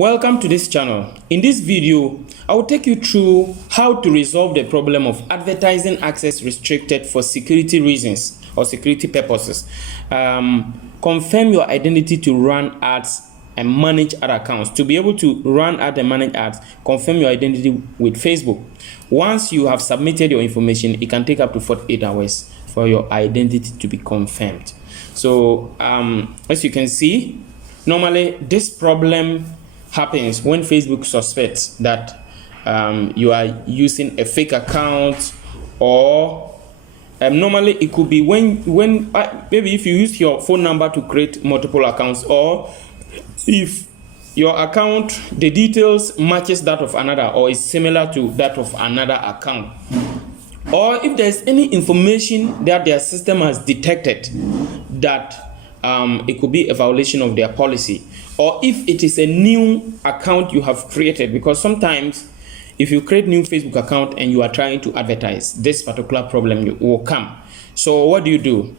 Welcome to this channel. In this video, I will take you through how to resolve the problem of advertising access restricted for security reasons or security purposes. Confirm your identity to run ads and manage ad accounts. To be able to run ads and manage ads, confirm your identity with Facebook. Once you have submitted your information, it can take up to 48 hours for your identity to be confirmed. So as you can see, normally this problem happens when Facebook suspects that you are using a fake account, or normally it could be when maybe if you use your phone number to create multiple accounts, or if your account, the details matches that of another or is similar to that of another account, or if there's any information that their system has detected that it could be a violation of their policy, or if it is a new account you have created, because sometimes if you create new Facebook account and you are trying to advertise, this particular problem will come. So what do?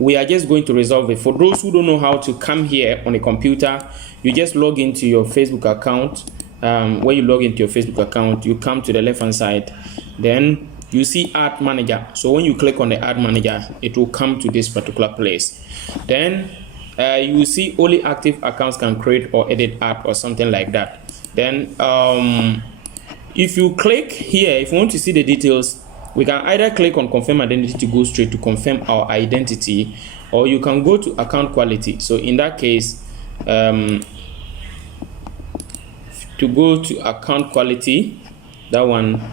We are just going to resolve it. For those who don't know how to come here on a computer, you just log into your Facebook account. When you log into your Facebook account, you come to the left hand side, then you see Ad Manager. So when you click on the Ad Manager, it will come to this particular place. Then you see only active accounts can create or edit ad or something like that. Then if you click here, if you want to see the details, we can either click on confirm identity to go straight to confirm our identity, or you can go to account quality. So in that case, to go to account quality, that one,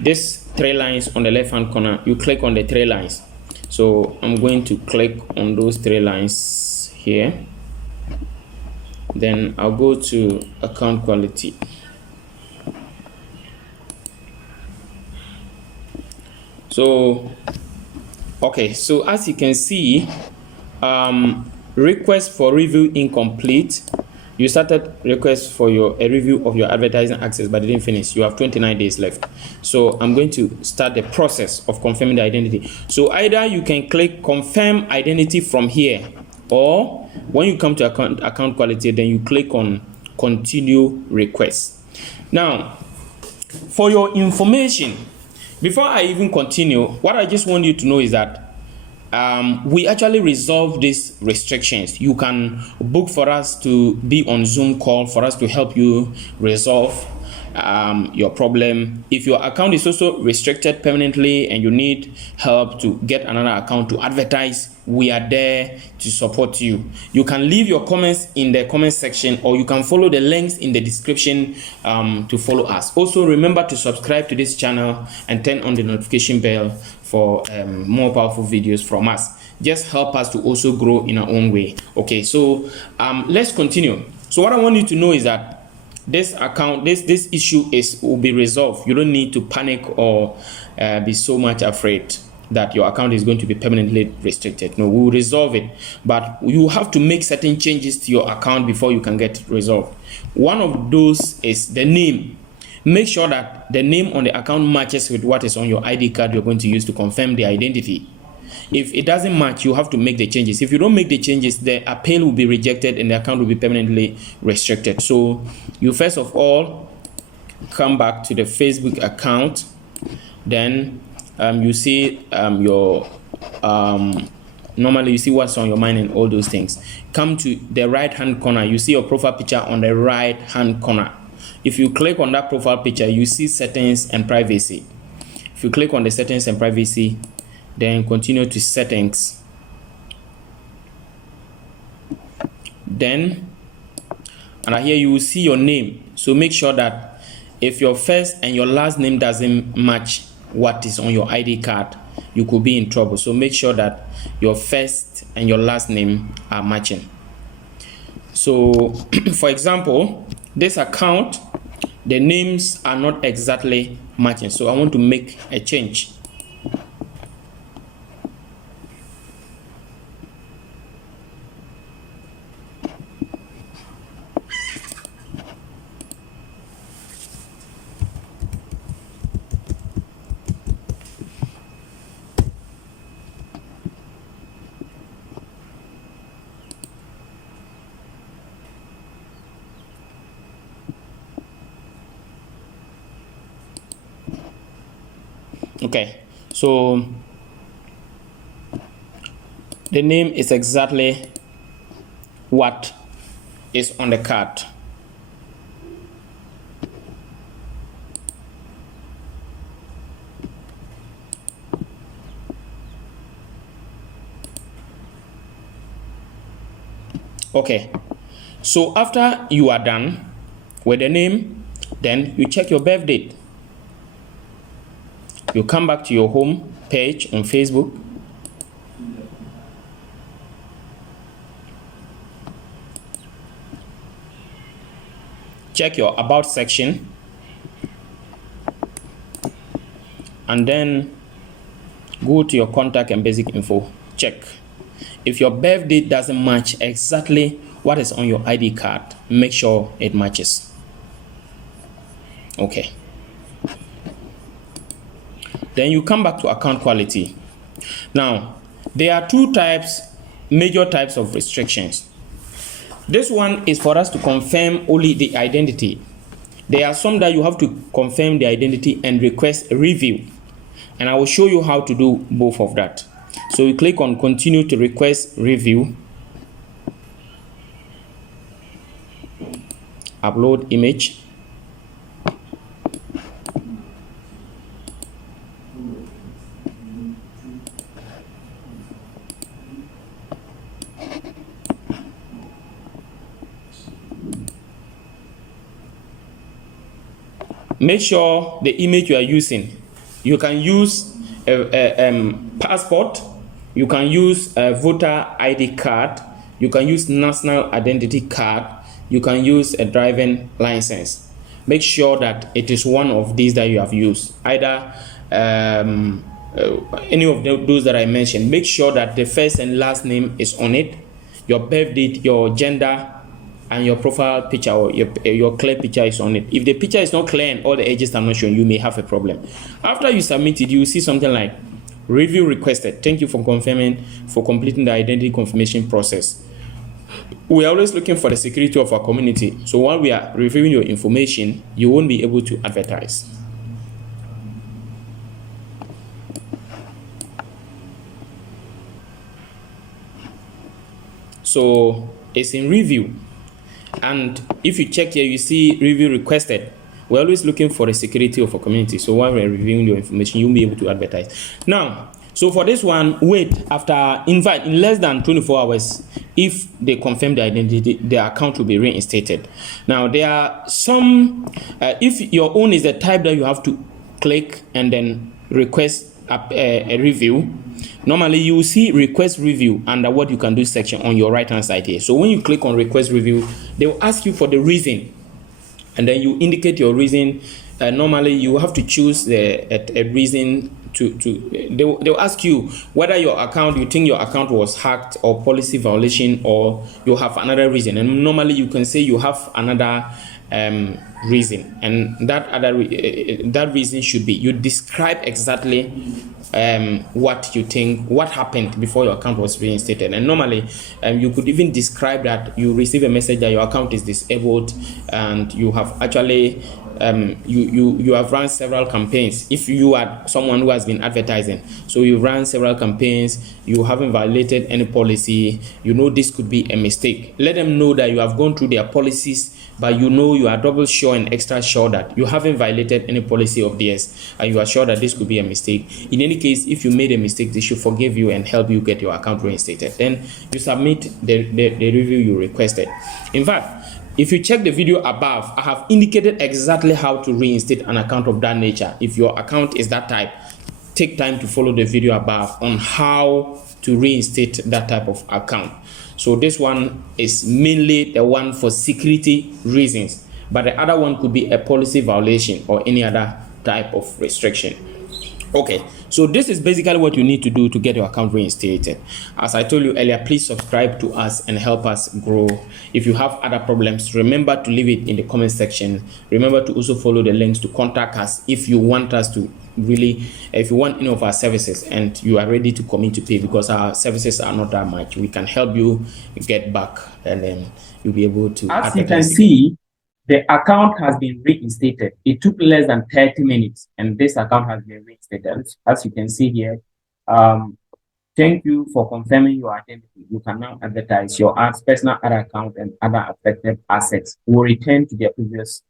this three lines on the left hand corner, you click on the three lines. So I'm going to click on those three lines here. Then I'll go to account quality. So okay, so as you can see, request for review incomplete. You started request for a review of your advertising access but didn't finish. You have 29 days left. So I'm going to start the process of confirming the identity. So either you can click confirm identity from here, or when you come to account quality, then you click on continue request. Now, for your information, before I even continue, what I just want you to know is that we actually resolve these restrictions. You can book for us to be on Zoom call for us to help you resolve your problem. If your account is also restricted permanently and you need help to get another account to advertise, we are there to support you. You can leave your comments in the comment section, or you can follow the links in the description to follow us. Also, remember to subscribe to this channel and turn on the notification bell for more powerful videos from us. Just help us to also grow in our own way. Okay, so let's continue. So what I want you to know is that this account, this issue will be resolved. You don't need to panic or be so much afraid that your account is going to be permanently restricted. No, we will resolve it, but you have to make certain changes to your account before you can get it resolved. One of those is the name. Make sure that the name on the account matches with what is on your ID card you're going to use to confirm the identity. If it doesn't match, you have to make the changes. If you don't make the changes, the appeal will be rejected and the account will be permanently restricted. So you first of all come back to the Facebook account. Then you see your normally you see what's on your mind and all those things. Come to the right hand corner, you see your profile picture on the right hand corner. If you click on that profile picture, you see settings and privacy. If you click on the settings and privacy, then continue to settings. Then and here you will see your name. So make sure that if your first and your last name doesn't match what is on your ID card, you could be in trouble. So make sure that your first and your last name are matching. So for example, this account, the names are not exactly matching, so I want to make a change. Okay, so the name is exactly what is on the card. Okay, so after you are done with the name, then you check your birth date. You come back to your home page on Facebook. Check your about section, and then go to your contact and basic info. Check. If your birth date doesn't match exactly what is on your ID card, make sure it matches. Okay. Then you come back to account quality. Now, there are two major types of restrictions. This one is for us to confirm only the identity. There are some that you have to confirm the identity and request a review. And I will show you how to do both of that. So you click on continue to request review. Upload image. Make sure the image you are using, you can use a passport, you can use a voter ID card, you can use national identity card, you can use a driving license. Make sure that it is one of these that you have used, either any of those that I mentioned. Make sure that the first and last name is on it, your birth date, your gender, and your profile picture or your clear picture is on it. If the picture is not clear and all the edges are not shown, you may have a problem. After you submit it, you will see something like review requested. Thank you for completing the identity confirmation process. We are always looking for the security of our community. So while we are reviewing your information, you won't be able to advertise. So it's in review. And if you check here, you see review requested. We're always looking for the security of our community. So while we're reviewing your information, you'll be able to advertise. Now, so for this one, wait after in less than 24 hours, if they confirm the identity, the account will be reinstated. Now, there are some, if your own is the type that you have to click and then request a review, normally you will see request review under what you can do section on your right hand side here. So when you click on request review, they will ask you for the reason, and then you indicate your reason. Normally you have to choose a reason they'll ask you whether you think your account was hacked or policy violation, or you have another reason. And normally you can say you have another reason, and that reason should be you describe exactly what you think, what happened before your account was reinstated. And normally you could even describe that you receive a message that your account is disabled, and you have actually you have run several campaigns. If you are someone who has been advertising, so you ran several campaigns, you haven't violated any policy, you know this could be a mistake. Let them know that you have gone through their policies, but you are double sure and extra sure that you haven't violated any policy of theirs, and you are sure that this could be a mistake. In any case, if you made a mistake, they should forgive you and help you get your account reinstated. Then you submit the review you requested. In fact, if you check the video above, I have indicated exactly how to reinstate an account of that nature. If your account is that type, take time to follow the video above on how to reinstate that type of account. So this one is mainly the one for security reasons, but the other one could be a policy violation or any other type of restriction. Okay, so this is basically what you need to do to get your account reinstated. As I told you earlier, please subscribe to us and help us grow. If you have other problems, remember to leave it in the comment section. Remember to also follow the links to contact us if you want us to if you want any of our services and you are ready to commit to pay, because our services are not that much. We can help you get back, and then you'll be able to. As you can see, The account has been reinstated. It took less than 30 minutes, and this account has been reinstated. As you can see here, thank you for confirming your identity. You can now advertise your ads, personal ad account, and other affected assets will return to their previous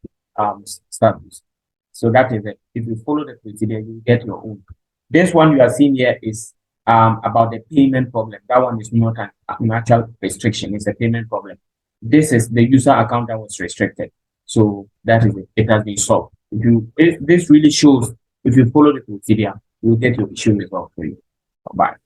status. So that is it. If you follow the procedure, you get your own. This one you are seeing here is about the payment problem. That one is not an actual restriction. It's a payment problem. This is the user account that was restricted. So that is it. It has been solved. This really shows if you follow the procedure, you will get your issue resolved for you. Bye.